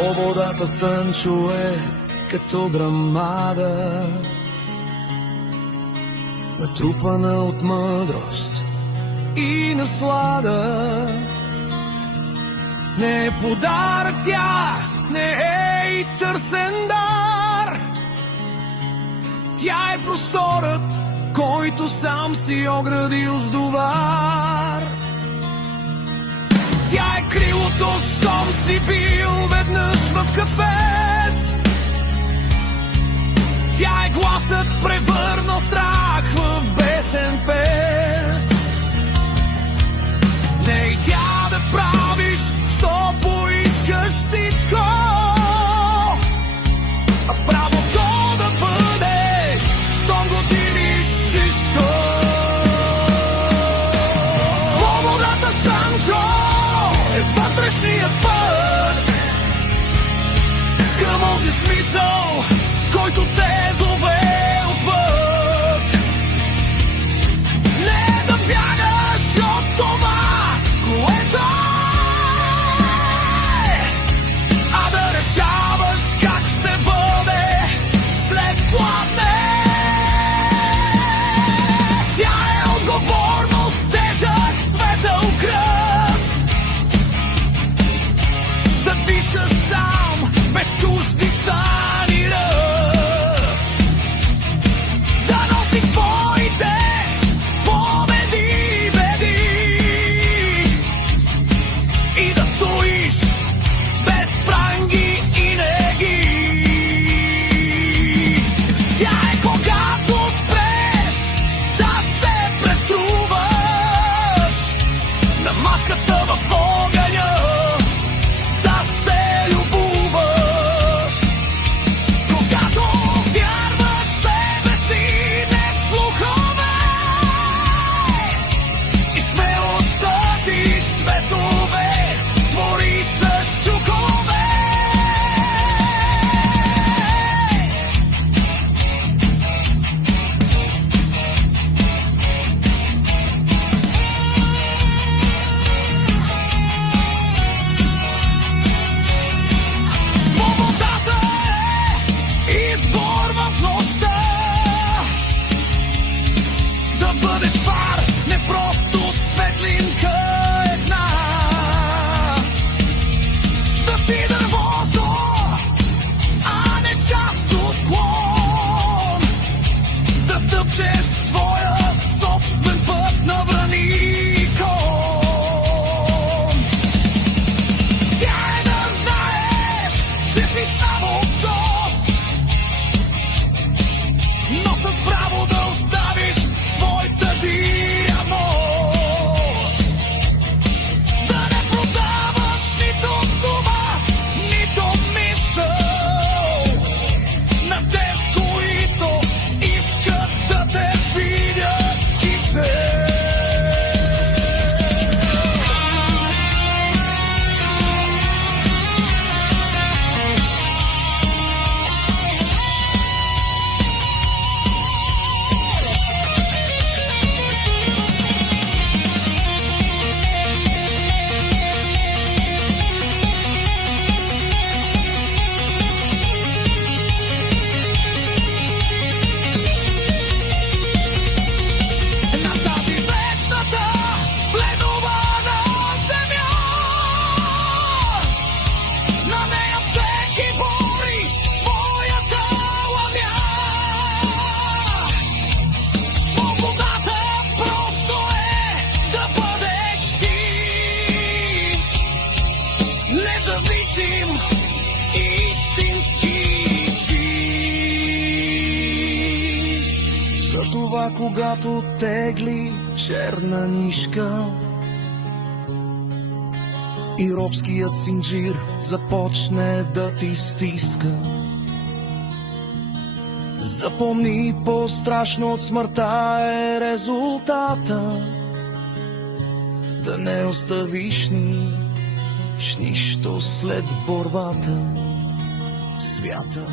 Свободата, Сънчо, е като грамада, натрупана от мъдрост и наслада. Не е подарък тя, не е и търсен дар. Тя е просторът, който сам си оградил с довар. Тя е крилото, щом си бил веднъж в кафес. Тя е гласът, превърнал страх в бесен пес. Не и тя да правиш, що поискаш всичко, а правото да бъдеш, щом го дириш шишко. Свободата, Сънчо, е вътрешният път към онзи смисъл, който те зове отвъд. Не да бягаш от това, което е, а да решаваш как ще бъде след пладне. Тя е отговорност, тежък светъл кръст, да дишаш сам, без чужди сани ръст, да носиш своите победи и беди и да стоиш без пранги и неги. Тя е когато спреш да се преструваш на маската в огъня, да се любуваш. Когато вярваш в себе си, не в слухове, и смелостта ти светове твори с чукове. Свободата е избор в нощта, да бъдеш фар, не просто светлинка една, да си дървото, а не част от клон, да тъпчеш своя собствен път на врани и кон. Тя е да знаеш, че си само гост, но с право да оставиш своята диря мост. Да не продаваш нито дума, нито мисъл на тез, които искат да те видят кисел. На тази вечната пленувана земя, на нея всеки бори своята ламя. Свободата просто е да бъдеш ти, независим, истински чист. Затова, когато тегли черна нишка и робският синджир започне да ти стиска, запомни, по-страшно от смъртта е резултата, да не оставиш нищо след борбата в свята.